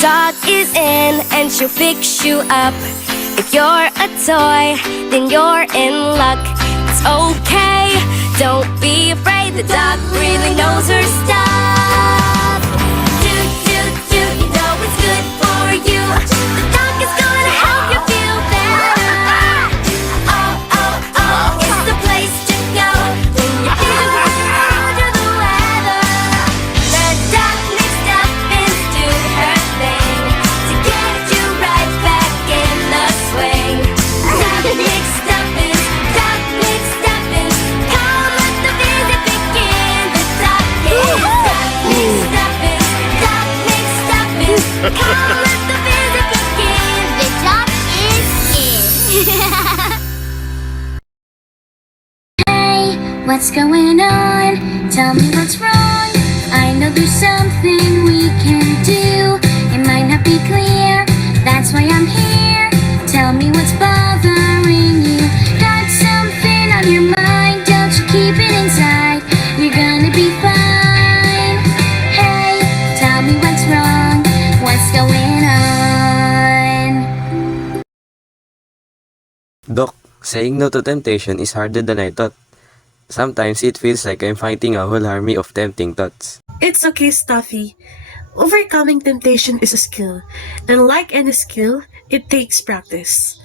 Doc is in and she'll fix you up. If you're a toy, then you're in luck. It's okay, don't be afraid. The doc really knows her stuff. Do, you know it's good for you. The doc is gonna help you feel better. Oh, it's the place to go when you're feeling under the weather. The doc makes Stuffins do her thing to get you right back in the swing. Doc makes Stuffins, Doc makes Stuffins. Come let the visit begin. The doc makes Stuffins, Doc makes Stuffins. Come let the visit begin. The doc is in. Hey, what's going on? Tell me what's wrong. I know there's something we can do. It might not be clear, that's why I'm here. Tell me what's bothering you. Got something on your mind, don't you keep it inside. You're gonna be fine. Hey, tell me what's wrong. What's going on? Doc, saying no to temptation is harder than I thought. Sometimes it feels like I'm fighting a whole army of tempting thoughts. It's okay, Stuffy. Overcoming temptation is a skill, and like any skill, it takes practice.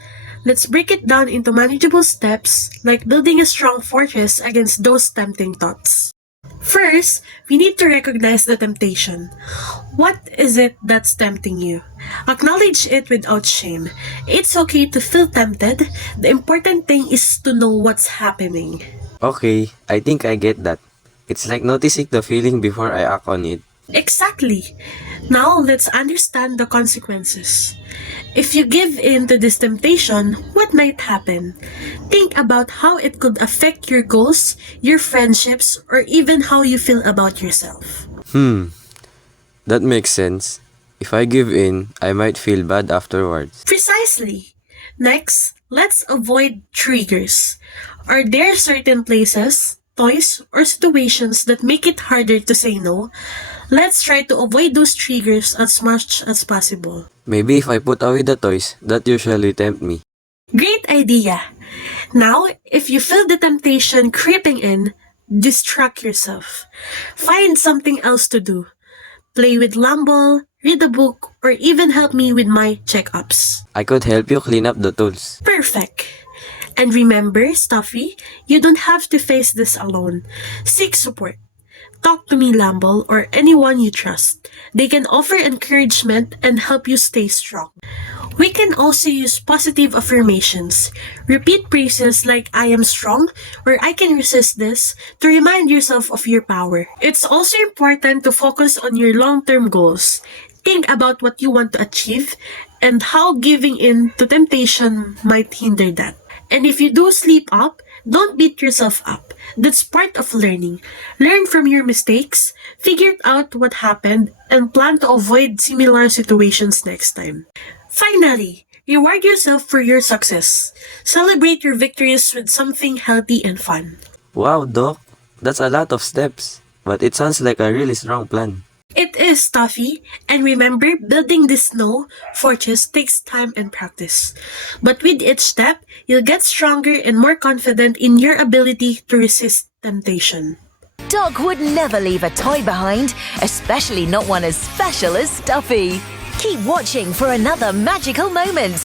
Let's break it down into manageable steps, like building a strong fortress against those tempting thoughts. First, we need to recognize the temptation. What is it that's tempting you? Acknowledge it without shame. It's okay to feel tempted. The important thing is to know what's happening. Okay, I think I get that. It's like noticing the feeling before I act on it. Exactly. Now let's understand the consequences. If you give in to this temptation, what might happen? Think about how it could affect your goals, your friendships, or even how you feel about yourself. That makes sense. If I give in, I might feel bad afterwards. Precisely. Next, let's avoid triggers. Are there certain places, toys, or situations that make it harder to say no? Let's try to avoid those triggers as much as possible. Maybe if I put away the toys that usually tempt me. Great idea! Now, if you feel the temptation creeping in, distract yourself. Find something else to do. Play with Lumble, read a book, or even help me with my checkups. I could help you clean up the tools. Perfect! And remember, Stuffy, you don't have to face this alone. Seek support. Talk to me, Lumble, or anyone you trust. They can offer encouragement and help you stay strong. We can also use positive affirmations. Repeat phrases like I am strong or I can resist this to remind yourself of your power. It's also important to focus on your long-term goals. Think about what you want to achieve and how giving in to temptation might hinder that. And if you do slip up, don't beat yourself up. That's part of learning. Learn from your mistakes, figure out what happened, and plan to avoid similar situations next time. Finally, reward yourself for your success. Celebrate your victories with something healthy and fun. Wow, Doc, that's a lot of steps. But it sounds like a really strong plan. It is, Stuffy, and remember, building this snow fortress takes time and practice. But with each step, you'll get stronger and more confident in your ability to resist temptation. Doc would never leave a toy behind, especially not one as special as Stuffy. Keep watching for another magical moment.